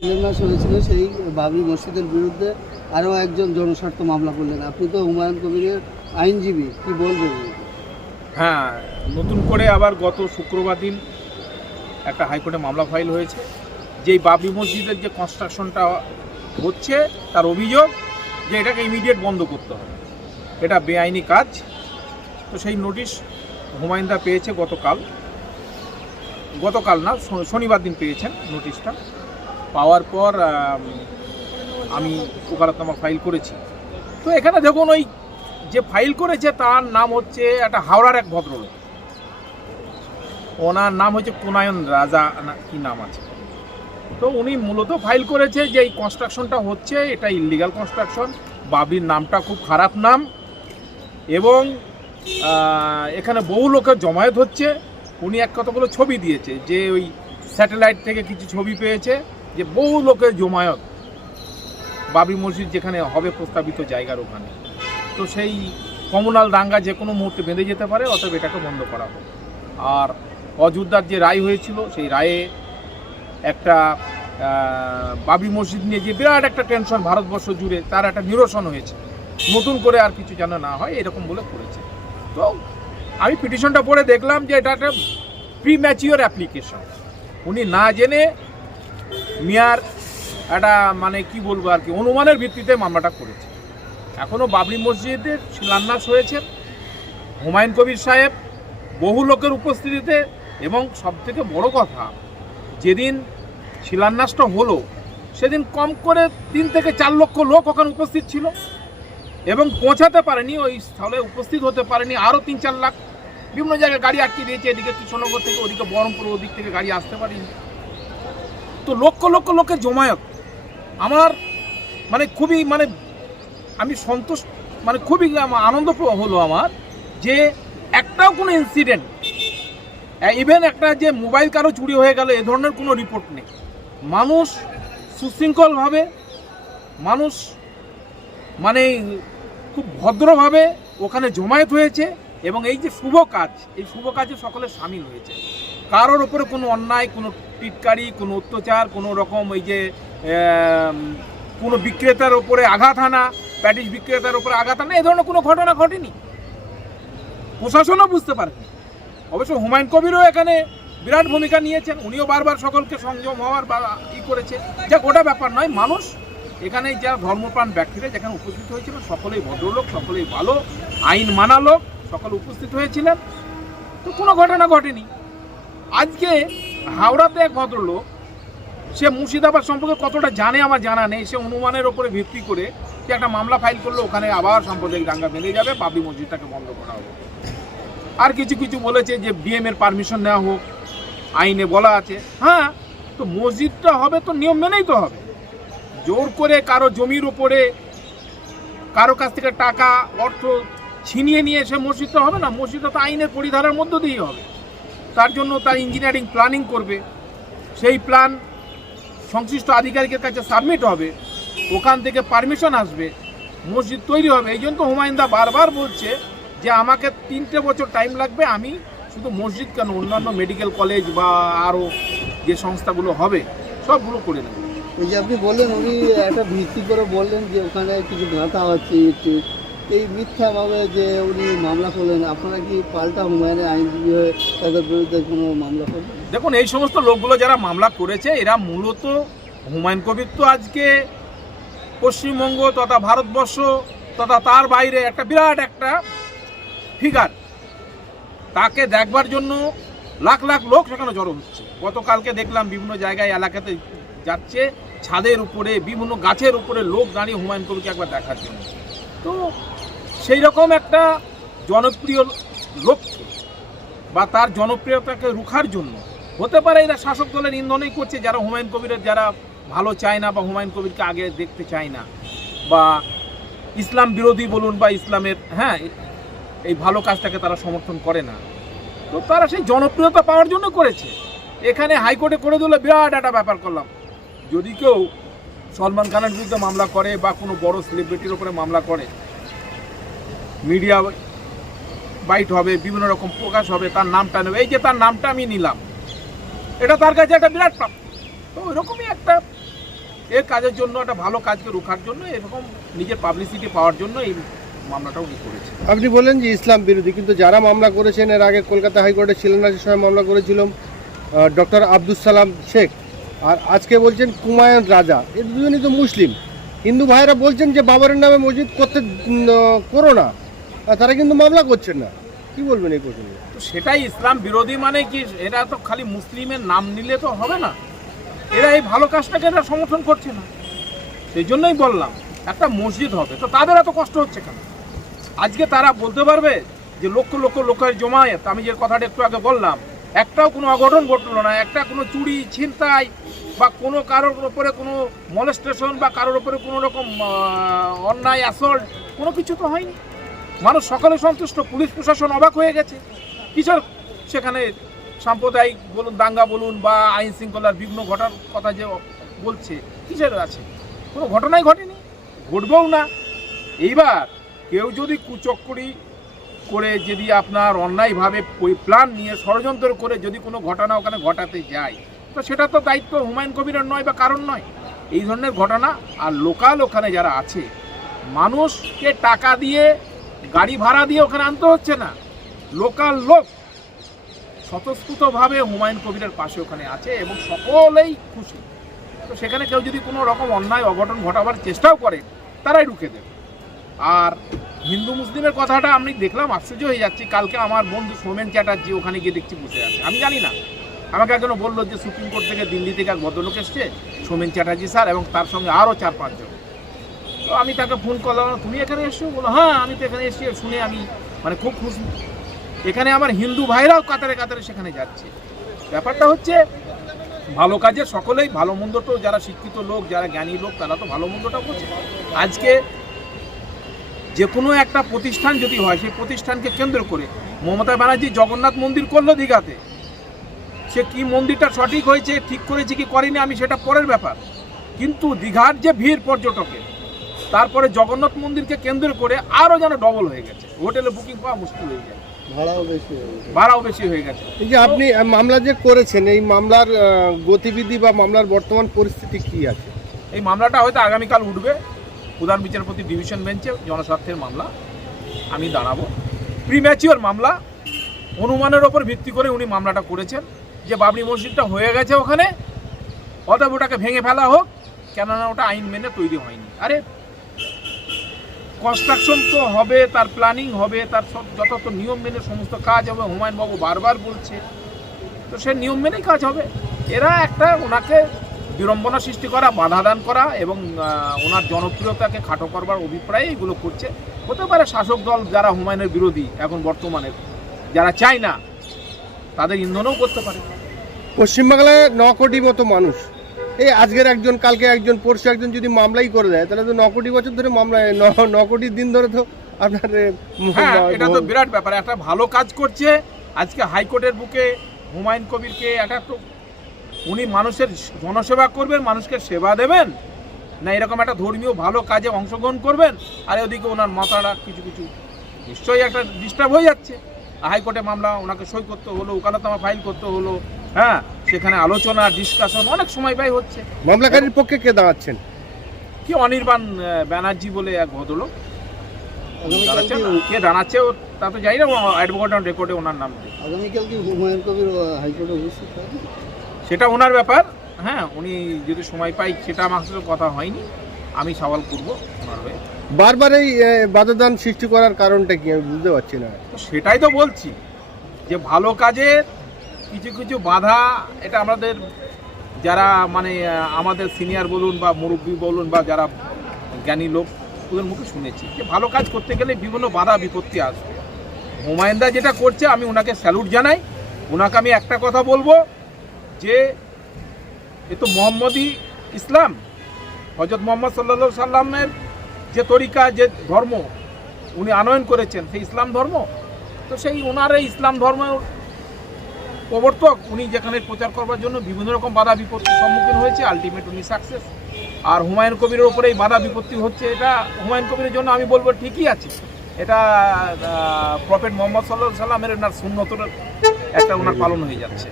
মাস হয়েছিল সেই বাবরি মসজিদের বিরুদ্ধে আরও একজন জনস্বার্থ মামলা করলেন। আপনি তো হুমায়ুন কবিরের আইনজীবী, কি বলবেন? হ্যাঁ, নতুন করে আবার গত শুক্রবার দিন একটা হাইকোর্টে মামলা ফাইল হয়েছে। যেই বাবরি মসজিদের যে কনস্ট্রাকশনটা হচ্ছে তার অভিযোগ যে এটাকে ইমিডিয়েট বন্ধ করতে হবে, এটা বেআইনি কাজ। তো সেই নোটিশ হুমায়ুনদা পেয়েছে গতকাল না, শনিবার দিন পেয়েছেন নোটিশটা। পাওয়ার পর আমি ওকালতনামা ফাইল করেছি। তো এখানে দেখুন, ওই যে ফাইল করেছে তার নাম হচ্ছে একটা হাওড়ার এক ভদ্রলোক, ওনার নাম হচ্ছে কুনায়ন রাজা না কি নাম আছে। তো উনি মূলত ফাইল করেছে যে এই কনস্ট্রাকশনটা হচ্ছে এটা ইললিগাল কনস্ট্রাকশন, বাবরির নামটা খুব খারাপ নাম, এবং এখানে বহু লোকের জমায়েত হচ্ছে। উনি কতগুলো ছবি দিয়েছে, যে ওই স্যাটেলাইট থেকে কিছু ছবি পেয়েছে যে বহু লোকের জমায়েত বাবরি মসজিদ যেখানে হবে প্রস্তাবিত জায়গার ওখানে। তো সেই কমুনাল দাঙ্গা যে কোনো মুহূর্তে বেঁধে যেতে পারে, অতএব এটাকে বন্ধ করা হোক। আর অযোধ্যার যে রায় হয়েছিল সেই রায়ে একটা বাবরি মসজিদ নিয়ে যে বিরাট একটা টেনশন ভারতবর্ষ জুড়ে, তার একটা নিরসন হয়েছে। নতুন করে আর কিছু যেন না হয় এরকম বলে করেছে। তো আমি পিটিশনটা পড়ে দেখলাম যে এটা একটা প্রিম্যাচিওর অ্যাপ্লিকেশন। উনি না জেনে মিয়ার একটা মানে কি বলবো আর কি অনুমানের ভিত্তিতে মামলাটা করেছে। এখনও বাবরি মসজিদের শিলান্যাস হয়েছে হুমায়ুন কবির সাহেব বহু লোকের উপস্থিতিতে, এবং সবথেকে বড় কথা যেদিন শিলান্যাসটা হলো সেদিন কম করে 3 থেকে 4 লক্ষ লোক ওখানে উপস্থিত ছিল, এবং পৌঁছাতে পারেনি, ওই স্থলে উপস্থিত হতে পারেনি আরও 3-4 লাখ। বিভিন্ন জায়গায় গাড়ি আটকে দিয়েছে, এদিকে কৃষ্ণনগর থেকে ওদিকে বহরমপুর, ওদিক থেকে গাড়ি আসতে পারেনি। তো লক্ষ লক্ষ লোকের জমায়েত আমার মানে খুবই মানে আমি সন্তোষ মানে খুবই আনন্দ হলো আমার, যে একটাও কোনো ইনসিডেন্ট, ইভেন একটা যে মোবাইল কারো চুরি হয়ে গেল এ ধরনের কোনো রিপোর্ট নেই। মানুষ সুশৃঙ্খলভাবে, মানুষ মানে খুব ভদ্রভাবে ওখানে জমায়েত হয়েছে, এবং এই যে শুভ কাজ, এই শুভ কাজে সকলে সামিল হয়েছে। কারোর ওপরে কোনো অন্যায়, কোনো টিটকারি, কোনো অত্যাচার, কোনো রকম এই যে কোনো বিক্রেতার ওপরে আঘাত হানা, প্যাটিস বিক্রেতার ওপরে আঘাত হানা, এই ধরনের কোনো ঘটনা ঘটেনি। প্রশাসনও বুঝতে পারেনি। অবশ্য হুমায়ুন কবিরও এখানে বিরাট ভূমিকা নিয়েছেন, উনিও বারবার সকলকে সংযম হওয়ার বা করেছে। যাক, ওটা ব্যাপার নয়। মানুষ এখানে যারা ধর্মপ্রাণ ব্যক্তিরা যেখানে উপস্থিত হয়েছিলেন সকলেই ভদ্রলোক, সকলেই ভালো আইন মানা লোক, সকলে উপস্থিত হয়েছিলেন। তো কোনো ঘটনা ঘটেনি। আজকে হাওড়াতে এক ভদ্রলোক, সে মুর্শিদাবাদ সম্পর্কে কতটা জানে আমার জানা নেই, সে অনুমানের ওপরে ভিত্তি করে সে একটা মামলা ফাইল করলো, ওখানে আবার সাম্প্রদায়িক দাঙ্গা বেঁধে যাবে, বাবরি মসজিদটাকে বন্ধ করা হবে। আর কিছু কিছু বলেছে যে ডিএম এর পারমিশন নেওয়া হোক, আইনে বলা আছে। হ্যাঁ, তো মসজিদটা হবে তো নিয়ম মেনেই তো হবে। জোর করে কারো জমির উপরে কারো কাছ থেকে টাকা অর্থ ছিনিয়ে নিয়ে সে মসজিদটা হবে না। মসজিদটা তো আইনের পরিধারার মধ্য দিয়েই হবে। তার জন্য তার ইঞ্জিনিয়ারিং প্ল্যানিং করবে, সেই প্ল্যান সংশ্লিষ্ট আধিকারিকের কাছে সাবমিট হবে, ওখান থেকে পারমিশন আসবে, মসজিদ তৈরি হবে। এই জন্য তো হুমায়ুনদা বারবার বলছে যে আমাকে 3টে বছর টাইম লাগবে, আমি শুধু মসজিদ কেন অন্যান্য মেডিকেল কলেজ বা আরও যে সংস্থাগুলো হবে সবগুলো করে নেবে। এই যে আপনি বললেন উনি একটা ভিত্তি করে বললেন যে ওখানে কিছু গাঁথা হচ্ছে, এই মিথ্যাভাবে যে উনি মামলা করলেন, আপনারা কি পাল্টা হুমায়ুনের আইনজীবী হয়ে তাদের বিরুদ্ধে কোনো মামলা করবেন? দেখুন, এই সমস্ত লোকগুলো যারা মামলা করেছে এরা মূলত হুমায়ুন কবির তো আজকে পশ্চিমবঙ্গ তথা ভারতবর্ষ তথা তার বাইরে একটা বিরাট একটা ফিগার। তাকে দেখবার জন্য লাখ লাখ লোক সেখানে জড়ো হচ্ছে। গতকালকে দেখলাম বিভিন্ন জায়গায় এলাকাতে যাচ্ছে, ছাদের উপরে বিভিন্ন গাছের উপরে লোক দাঁড়িয়ে হুমায়ুন কবিরকে একবার দেখার জন্য। তো সেই রকম একটা জনপ্রিয় লোককে বা তার জনপ্রিয়তাকে রুখার জন্য হতে পারে এরা শাসক দলের ইন্ধনই করছে, যারা হুমায়ুন কবিরের যারা ভালো চায় না বা হুমায়ুন কবিরকে আগে দেখতে চায় না, বা ইসলাম বিরোধী বলুন বা ইসলামের এই ভালো কাজটাকে তারা সমর্থন করে না। তো তারা সেই জনপ্রিয়তা পাওয়ার জন্য করেছে। এখানে হাইকোর্টে করে দিলে বিরাট একটা ব্যাপার করলাম। যদি কেউ সলমান খানের বিরুদ্ধে মামলা করে বা কোনো বড় সেলিব্রিটির উপরে মামলা করে, মিডিয়া বাইট হবে, বিভিন্ন রকম প্রকাশ হবে, তার নামটা নেবে। এই যে তার নামটা আমি নিলাম, এটা তার কাছে একটা বিরাট প্রাপ্তি। তো ওইরকমই একটা এর কাজের জন্য, একটা ভালো কাজকে রোখার জন্য, এরকম নিজের পাবলিসিটি পাওয়ার জন্য এই মামলাটা উনি করেছে। আপনি বললেন যে ইসলাম বিরোধী, কিন্তু যারা মামলা করেছেন এর আগে কলকাতা হাইকোর্টে শিলান্যাসের সময় মামলা করেছিল ডক্টর আব্দুল সালাম শেখ, আর আজকে বলছেন কুমায়ুন রাজা, এই দুজনই তো মুসলিম। হিন্দু ভাইয়েরা বলছেন যে বাবরের নামে মসজিদ করতে করো না, আর তারা কিন্তু মামলা করছেন না। কি বলবেন এই প্রসঙ্গে? তো সেটাই ইসলাম বিরোধী মানে কি? এরা তো খালি মুসলিমের নাম নিলে তো হবে না, এরা এই ভালো কাজটাকে এরা সমর্থন করছে না। সেই জন্যই বললাম একটা মসজিদ হবে, তো তাদের এত কষ্ট হচ্ছে কেন? আজকে তারা বলতে পারবে যে লক্ষ লক্ষ লোকের জমায়েত, আমি যে কথাটা একটু আগে বললাম, একটাও কোনো অঘটন ঘটলো না, একটা কোনো চুরি ছিনতাই বা কোনো কারোর উপরে কোনো মলেস্টেশন বা কারোর উপরে কোনো রকম অন্যায় অ্যাসল্ট কোনো কিছু তো হয়নি। মানুষ সকলে সন্তুষ্ট, পুলিশ প্রশাসন অবাক হয়ে গেছে। কিসের সেখানে সাম্প্রদায়িক বলুন, দাঙ্গা বলুন বা আইন শৃঙ্খলার বিঘ্ন ঘটার কথা যে বলছে, কিসের আছে? কোনো ঘটনাই ঘটেনি, ঘটবেও না। এইবার কেউ যদি কুচক্করি করে, যদি আপনার অন্যায়ভাবে প্ল্যান নিয়ে ষড়যন্ত্র করে যদি কোনো ঘটনা ওখানে ঘটাতে যায়, তো সেটা তো দায়িত্ব হুমায়ুন কবিরের নয় বা কারণ নয়। এই ধরনের ঘটনা, আর লোকাল ওখানে যারা আছে, মানুষকে টাকা দিয়ে গাড়ি ভাড়া দিয়ে ওখানে আনতে হচ্ছে না, লোকাল লোক স্বতঃস্ফূর্তভাবে হুমায়ুন কবিরের পাশে ওখানে আছে এবং সকলেই খুশি। তো সেখানে কেউ যদি কোনো রকম অন্যায় অঘটন ঘটাবার চেষ্টাও করে, তারাই রুখে দেবে। আর হিন্দু মুসলিমের কথাটা আমি দেখলাম, আশ্চর্য হয়ে যাচ্ছি। কালকে আমার বন্ধু সোমেন চ্যাটার্জি ওখানে গিয়ে দেখছি বসে আছে, আমি জানি না, আমাকে একজন বললো যে সুপ্রিম কোর্ট থেকে দিল্লি থেকে এক ভদ্রলোক এসছে, সোমেন চ্যাটার্জি স্যার, এবং তার সঙ্গে আরও 4-5 জন। তো আমি তাকে ফোন করলাম, তুমি এখানে এসছো? বলো হ্যাঁ, আমি তো এখানে এসেছি। শুনে আমি মানে খুব খুশি। এখানে আমার হিন্দু ভাইরাও কাতারে কাতারে সেখানে যাচ্ছে। ব্যাপারটা হচ্ছে ভালো কাজের সকলেই, ভালো মন্দটাও, যারা শিক্ষিত লোক, যারা জ্ঞানী লোক, তারা তো ভালো মন্দটা বোঝে। আজকে যে কোনো একটা প্রতিষ্ঠান যদি হয়, সেই প্রতিষ্ঠানকে কেন্দ্র করে মমতা ব্যানার্জি জগন্নাথ মন্দির করলো দীঘাতে। সে কি মন্দিরটা সঠিক হয়েছে, ঠিক করেছে কি করেনি, আমি সেটা পরের ব্যাপার। কিন্তু দীঘার যে ভিড় পর্যটকের, তারপরে জগন্নাথ মন্দিরকে কেন্দ্র করে আরও যেন ডবল হয়ে গেছে, হোটেলে বুকিং পাওয়া মুশকিল হয়ে যায়, ভাড়াও বেশি হয়ে গেছে। এই যে আপনি মামলা যে করেছেন, এই মামলার গতিবিধি বা মামলার বর্তমান পরিস্থিতি কি আছে? এই মামলাটা হয়তো আগামীকাল উঠবে প্রধান বিচারপতি ডিভিশন বেঞ্চে, জনস্বার্থের মামলা। আমি দাঁড়াবো। প্রিম্যাচিওর মামলা, অনুমানের ওপর ভিত্তি করে উনি মামলাটা করেছেন যে বাবরি মসজিদটা হয়ে গেছে ওখানে, অতএব ওটাকে ভেঙে ফেলা হোক, কেননা ওটা আইন মেনে তৈরি হয়নি। আরে কনস্ট্রাকশন তো হবে, তার প্ল্যানিং হবে, তার সব যত নিয়ম মেনে সমস্ত কাজ হবে। হুমায়ুনবাবু বারবার বলছে, তো সে নিয়ম মেনেই কাজ হবে। এরা একটা ওনাকে বিড়ম্বনা সৃষ্টি করা, বাধা দান করা এবং ওনার জনপ্রিয়তাকে খাটো করবার অভিপ্রায়ে এগুলো করছে। হতে পারে শাসক দল যারা হুমায়ুনের বিরোধী এখন বর্তমানে, যারা চায় না, তাদের ইন্ধনও করতে পারে। পশ্চিমবাংলায় 9 কোটি মতো মানুষ, এই আজকের একজন, কালকে একজন, পরশু একজন যদি মামলাই করে দেয়, তাহলে তো 9 কোটি বছর ধরে মামলা, 9 কোটি দিন ধরে তো আপনার এটা তো বিরাট ব্যাপার। একটা ভালো কাজ করছে আজকে হাইকোর্টের বুকে হুমায়ুন কবিরকে, একটা তো উনি মানুষের জনসেবা করবেন, মানুষকে সেবা দেবেন না, এরকম একটা ধর্মীয় ভালো কাজে অংশগ্রহণ করবেন, আর ওদিকে ওনার মাথাটা কিছু কিছু নিশ্চয়ই একটা ডিস্টার্ব হয়ে যাচ্ছে। হাইকোর্টে মামলা, ওনাকে সই করতে হলো, ওকালতনামা ফাইল করতে হলো, হ্যাঁ, সেখানে আলোচনা, ডিসকাশন অনেক সময় ব্যয় হচ্ছে। মামলাকারীর পক্ষে কে দাঁড়াচ্ছেন? কি অনির্বাণ ব্যানার্জি বলে এক ভদ্রলোক কে দাঁড়াচ্ছে, তা তো জানি না, অ্যাডভোকেট অন রেকর্ডে ওনার নাম নেই। আগামীকাল কি হুমায়ুন কবির হাইকোর্টে উপস্থিত থাকবে? সেটা ওনার ব্যাপার। হ্যাঁ, উনি যদি সময় পাই, সেটা আমার সাথে কথা হয়নি, আমি সওয়াল করবো ওনার হয়ে। বারবার এই বাধাদান সৃষ্টি করার কারণটা কি আমি বুঝতে পারছি না। তো সেটাই তো বলছি যে ভালো কাজের কিছু কিছু বাধা, এটা আমাদের যারা মানে আমাদের সিনিয়র বলুন বা মুরব্বী বলুন বা যারা জ্ঞানী লোক, ওদের মুখে শুনেছি যে ভালো কাজ করতে গেলে বিভিন্ন বাধা বিপত্তি আসবে। হুমায়ুনদা যেটা করছে, আমি ওনাকে স্যালুট জানাই। ওনাকে আমি একটা কথা বলবো যে এ তো মোহাম্মদী ইসলাম, হযরত মুহাম্মদ সাল্লাল্লাহু আলাইহি সাল্লামের যে তরিকা, যে ধর্ম উনি আনয়ন করেছেন, সেই ইসলাম ধর্ম। তো সেই ওনার এই ইসলাম ধর্মের প্রবর্তক, উনি যেখানে প্রচার করবার জন্য বিভিন্ন রকম বাধা বিপত্তির সম্মুখীন হয়েছে, আলটিমেট উনি সাকসেস। আর হুমায়ুন কবিরের ওপরে এই বাধা বিপত্তি হচ্ছে, এটা হুমায়ুন কবিরের জন্য আমি বলবো ঠিকই আছে। এটা প্রফেট মুহাম্মদ সাল্লাল্লাহু আলাইহি সাল্লামের ওনার সুন্নতের একটা ওনার পালন হয়ে যাচ্ছে।